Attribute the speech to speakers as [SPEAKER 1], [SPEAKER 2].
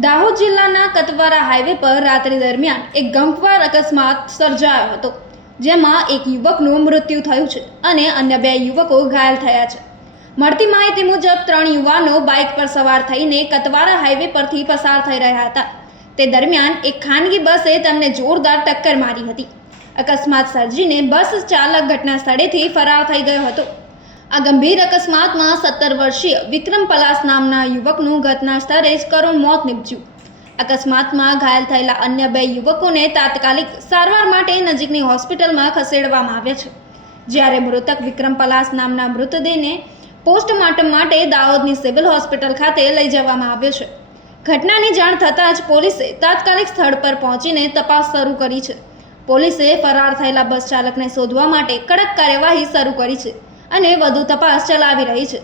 [SPEAKER 1] દાહોદ જિલ્લાના કતવારા હાઈવે પર રાત્રિ દરમિયાન એક ગમખ્વાર અકસ્માત સર્જાયો હતો, જેમાં એક યુવકનું મૃત્યુ થયું છે અને અન્ય બે યુવકો ઘાયલ થયા છે. મળતી માહિતી મુજબ, ત્રણ યુવાનો બાઇક પર સવાર થઈને કતવારા હાઈવે પરથી પસાર થઈ રહ્યા હતા. તે દરમિયાન એક ખાનગી બસે તેમને જોરદાર ટક્કર મારી હતી. અકસ્માત સર્જીને બસ ચાલક ઘટના સ્થળેથી ફરાર થઈ ગયો હતો. આ ગંભીર અકસ્માતમાં સત્તર વર્ષીય વિક્રમ પલાસ નામના યુવકનું ઘટના સ્થળે જ કરુણ મોત નીપજ્યું. અકસ્માતમાં ઘાયલ થયેલા અન્ય બે યુવકોને તાત્કાલિક સારવાર માટે નજીકની હોસ્પિટલમાં ખસેડવામાં આવ્યા છે. જ્યારે મૃતક વિક્રમ પલાસ નામના મૃતદેહને પોસ્ટમોર્ટમ માટે દાહોદની સિવિલ હોસ્પિટલ ખાતે લઈ જવામાં આવ્યો છે. ઘટનાની જાણ થતાં જ પોલીસે તાત્કાલિક સ્થળ પર પહોંચીને તપાસ શરૂ કરી છે. પોલીસે ફરાર થયેલા બસ ચાલકને શોધવા માટે કડક કાર્યવાહી શરૂ કરી છે. અને વધુ તપાસ ચલાવી રહી છે.